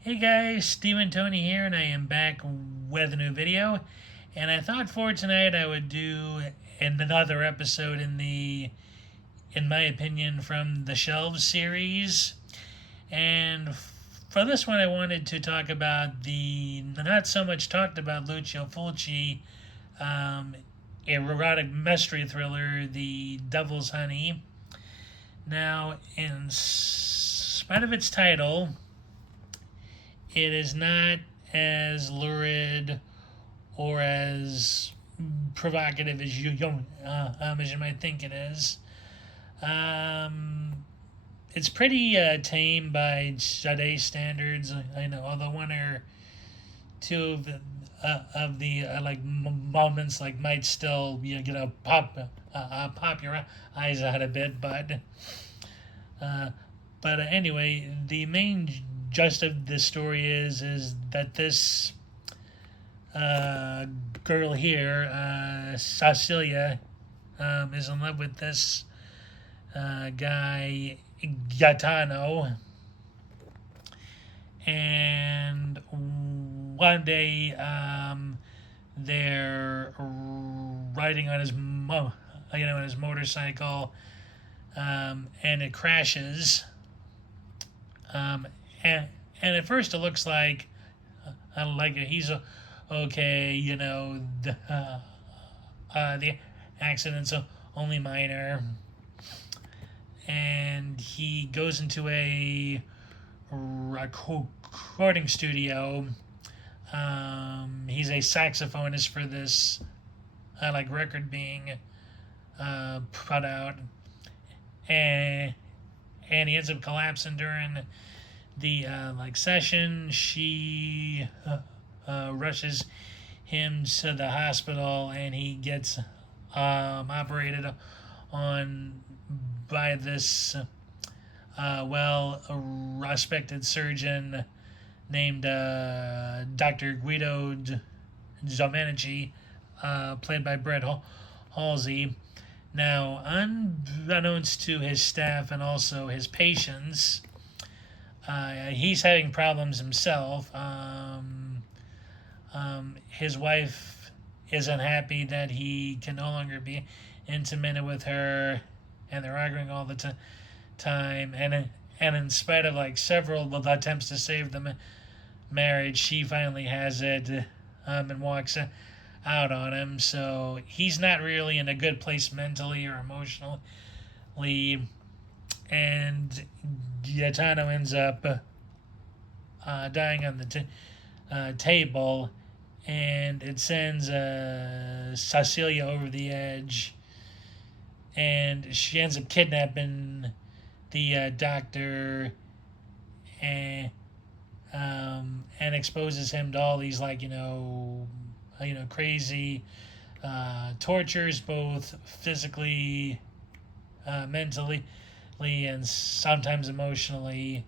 Hey guys, Stephen Tony here, and I am back with a new video. And I thought for tonight I would do another episode in my opinion, from the Shelves series. And for this one, I wanted to talk about the not so much talked about Lucio Fulci um, erotic mystery thriller, The Devil's Honey. Now, in spite of its title, it is not as lurid or as provocative as you might think it is. Um, it's pretty tame by today's standards. I know, although one or two of the like moments like might still pop your eyes out a bit, uh, but anyway, the main gist of this story is that this uh, girl here, Cecilia, is in love with this guy Gaetano, and one day they're riding on on his motorcycle, and it crashes. Um, and, and at first it looks like he's okay, the accident's only minor, and he goes into a recording studio. He's a saxophonist for this record being put out, and he ends up collapsing during the session. She rushes him to the hospital, and he gets operated on by this well respected surgeon named Dr. Guido Domenici, played by Brett Halsey. Now, unbeknownst to his staff and also his patients, he's having problems himself. His wife is unhappy that he can no longer be intimate with her, and they're arguing all the time. And in spite of several attempts to save the marriage, she finally has it, and walks out on him. So he's not really in a good place mentally or emotionally, and Gaetano ends up dying on the table, and it sends Cecilia over the edge, and she ends up kidnapping the doctor, and exposes him to all these crazy tortures, both physically, mentally, and sometimes emotionally.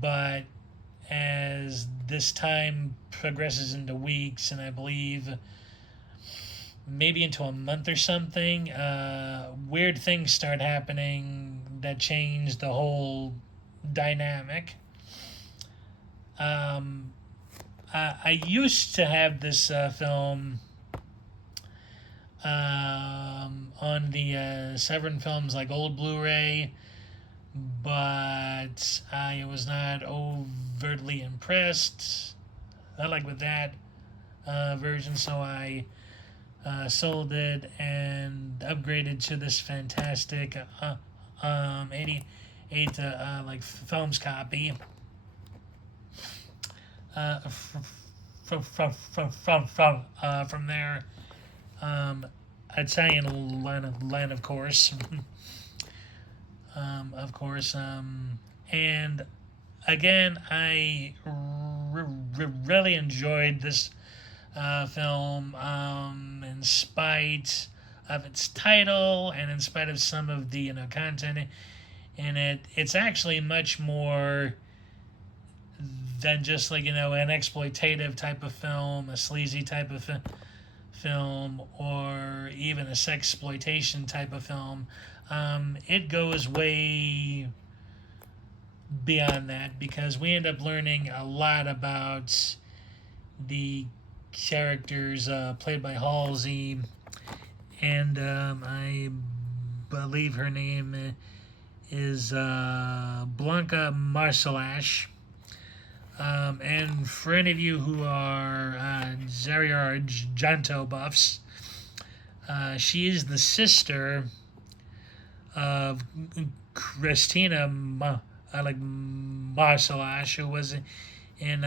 But as this time progresses into weeks, and I believe maybe into a month or something, weird things start happening that change the whole dynamic. I used to have this film on the Severin Films old Blu-ray, but I was not overtly impressed with that version, so I sold it and upgraded to this fantastic 88 films copy. From there, Italian line, of course. And again, I really enjoyed this film, in spite of its title and in spite of some of the content in it. It's actually much more than just an exploitative type of film, a sleazy type of film, or even a sexploitation type of film. It goes way beyond that, because we end up learning a lot about the characters played by Halsey, and I believe her name is Blanca Marcelash. And for any of you who are Dario Argento buffs, she is the sister of Christina Marcelash, who was in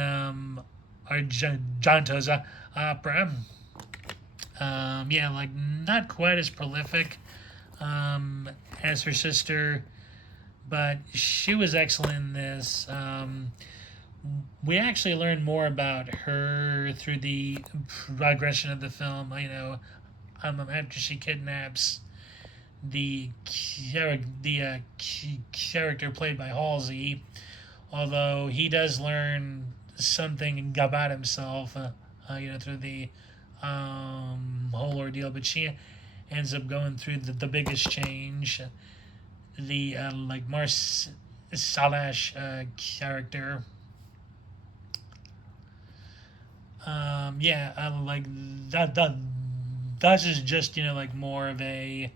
Argento's opera. Yeah, like not quite as prolific as her sister, but she was excellent in this. We actually learn more about her through the progression of the film. After she kidnaps the character played by Halsey, although he does learn something about himself, through the whole ordeal. But she ends up going through the biggest change. The Salash character. Like that is just like more of a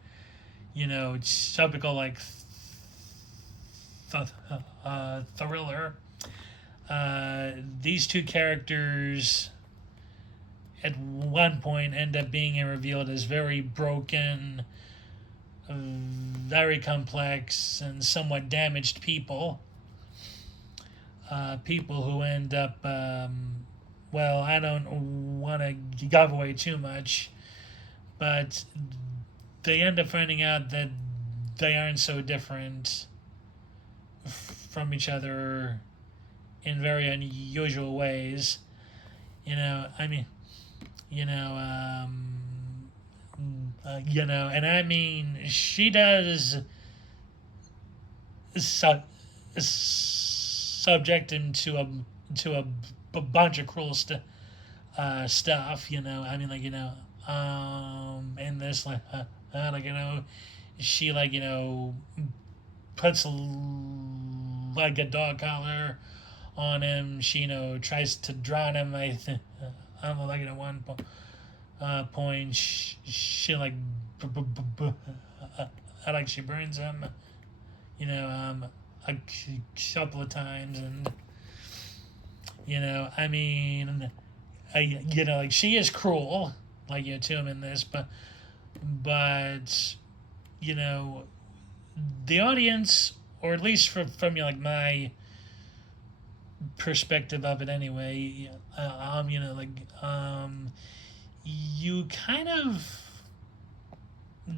typical like thriller. These two characters at one point end up being revealed as very broken, very complex, and somewhat damaged people. People who end up, I don't want to give away too much, but they end up finding out that they aren't so different from each other in very unusual ways. And I mean, she does subject him to a bunch of cruel stuff. In this she puts like a dog collar on him. She tries to drown him. I think at one point she she burns him. A couple of times, and she is cruel, to him in this, but the audience, or at least from my perspective of it anyway, you kind of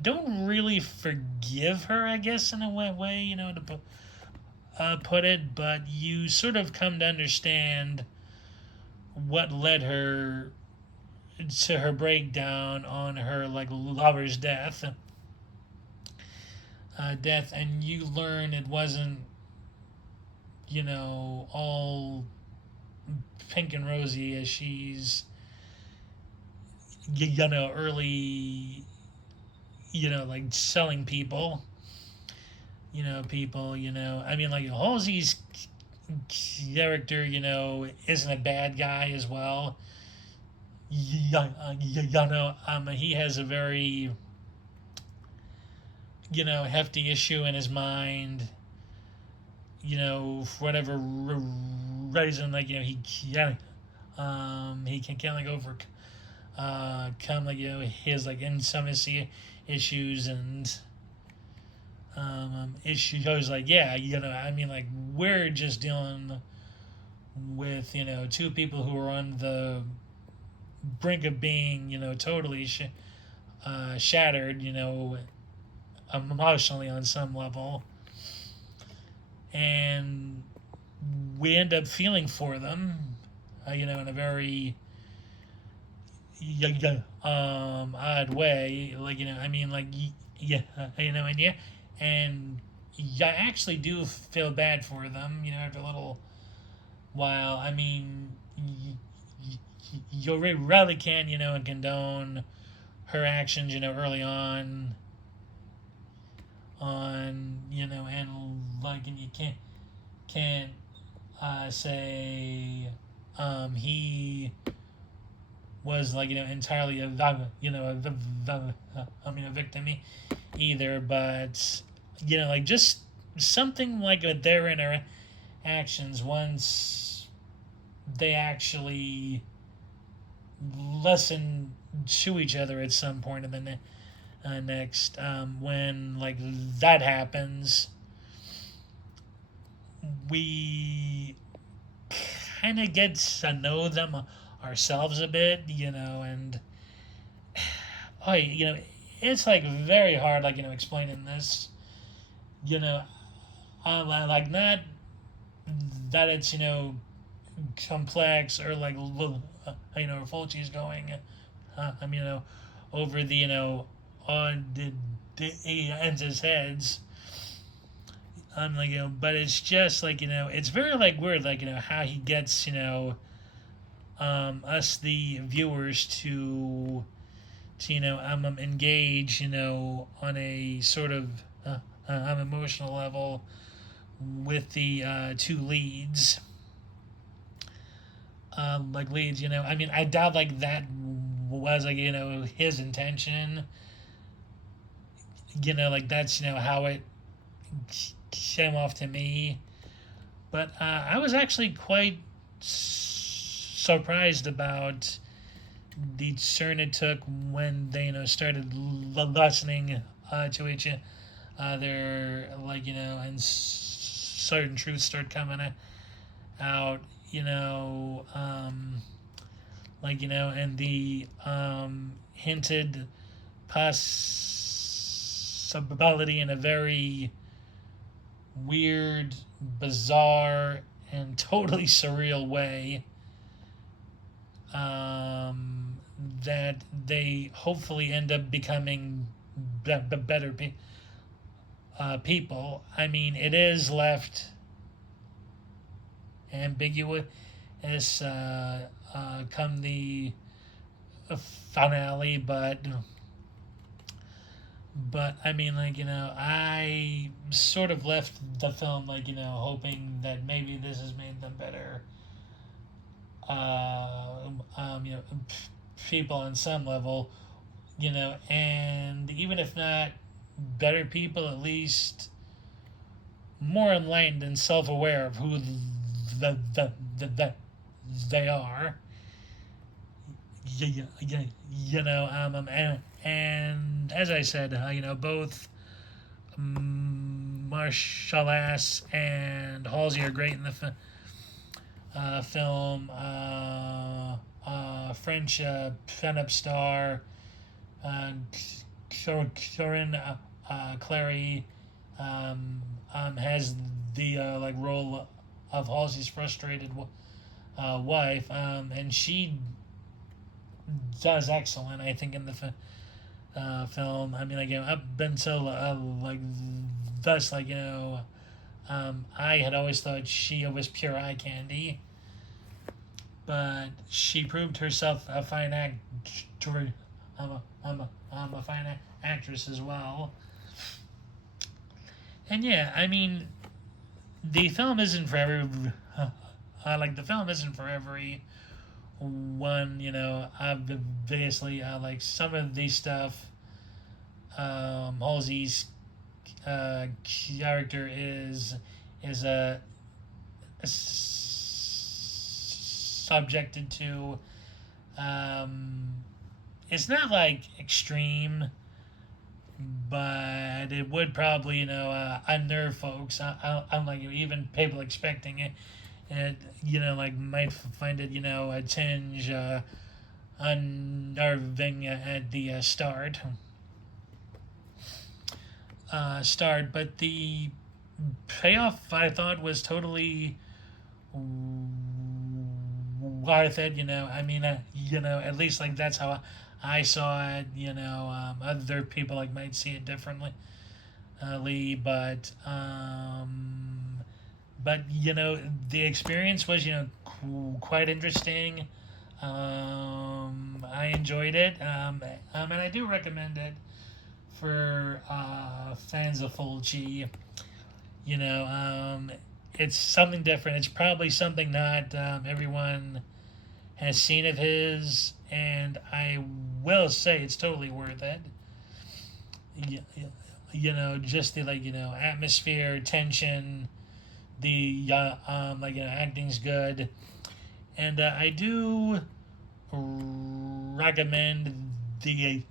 don't really forgive her, I guess, in a way, to put it, but you sort of come to understand what led her to her breakdown on her lover's death, and you learn it wasn't all pink and rosy as she's early selling people. Halsey's character, isn't a bad guy as well. He has a very, hefty issue in his mind. For whatever reason, he can't overcome his intimacy issues, and it shows we're just dealing with two people who are on the brink of being totally shattered emotionally on some level, and we end up feeling for them in a very odd way, and you actually do feel bad for them, after a little while. You really can't, condone her actions, early on, and you can't say he was like entirely a victim either, but like just something like their interactions once they actually listen to each other at some point in the next when like that happens, we kind of get to know them ourselves a bit, and oh, it's like very hard, like explaining this, like not that it's complex or like Fulci's going, over the on the ends his heads. Like but it's just like it's very like weird, like how he gets us the viewers to engage on a sort of emotional level with the two leads. Like leads, I mean, I doubt like that was like his intention. Like that's how it came off to me. But I was actually quite surprised about the turn it took when they started listening to each other, like and certain truths start coming out, like and the hinted possibility in a very weird, bizarre, and totally surreal way, that they hopefully end up becoming better people. I mean, it is left ambiguous come the finale, but I mean, like I sort of left the film like hoping that maybe this has made them better, people on some level, and even if not better people, at least more enlightened and self-aware of who they are. And as I said, both Marshall and Halsey are great in the film. French pen-up star Corinne Clary has the like role of Halsey's frustrated wife, and she does excellent, I think, in the film. I mean, like up until like thus, like I had always thought she was pure eye candy, but she proved herself a fine actor. I'm a fine actress as well. And yeah, I mean, the film isn't for every. Like the film isn't for every one. Obviously, like some of the stuff. Halsey's character is subjected to. It's not like extreme, but it would probably unnerve folks. Unlike even people expecting it, and like might find it a tinge unnerving at the start, but the payoff I thought was totally worth it. I mean, at least like that's how I saw it. Other people like might see it differently, but the experience was quite interesting. I enjoyed it, and I do recommend it for fans of Fulci. it's something different. It's probably something not everyone has seen of his, and I will say it's totally worth it. You, just the atmosphere, tension, the acting's good, and I do recommend the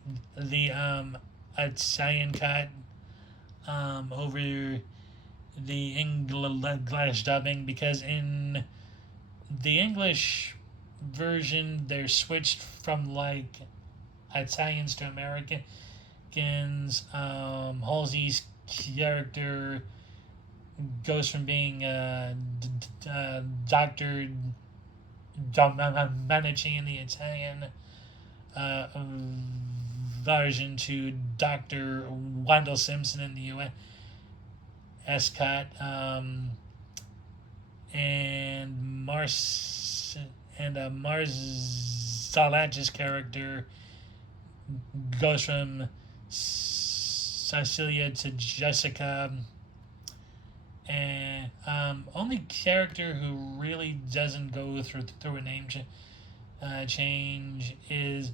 Italian cut over the English dubbing, because in the English version they're switched from Italians to Americans. Halsey's character goes from being Dr. Domenici in the Italian uh, version to Dr. Wendell Simpson in the U.S. cut. And Marzalage's character goes from Cecilia to Jessica, and only character who really doesn't go through a name change is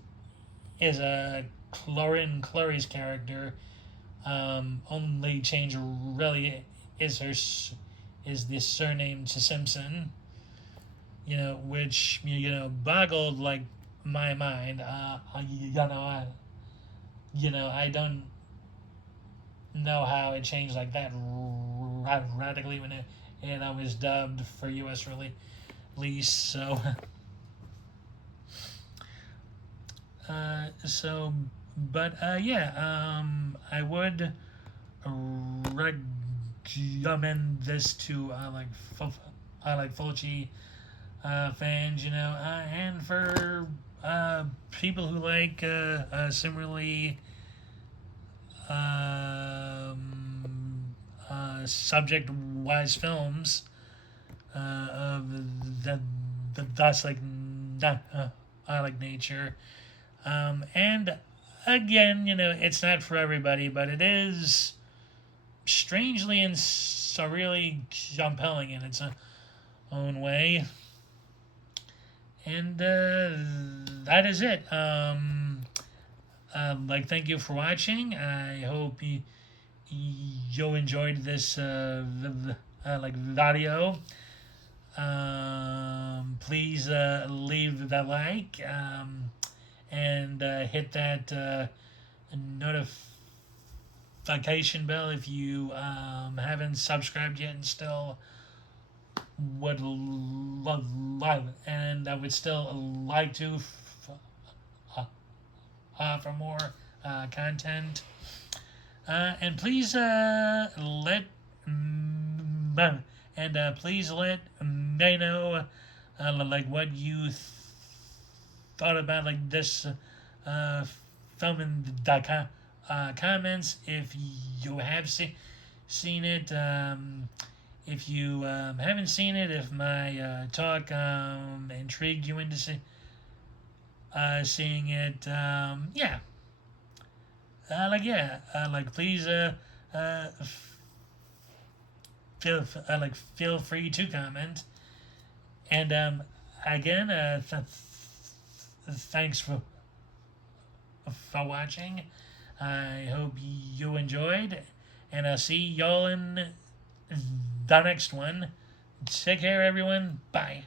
Chloe's character. Only change really is the surname to Simpson. Which boggled my mind. I don't know how it changed like that radically when it was dubbed for U.S. release. So, I would recommend this to Fulci fans, and for people who like similarly subject-wise films of that's nature. And again, it's not for everybody, but it is strangely and surreally compelling in its own way. And that is it. Thank you for watching. I hope you enjoyed this video. Please leave that like, and hit that notification bell if you haven't subscribed yet and still would love it. And I would still like to for more content. And please please let me know what you thought about this film in the comments. If you have seen it, if you haven't seen it, if my talk intrigued you into seeing it, please feel free to comment. And again, thanks for watching. I hope you enjoyed, and I'll see y'all in the next one. Take care, everyone. Bye.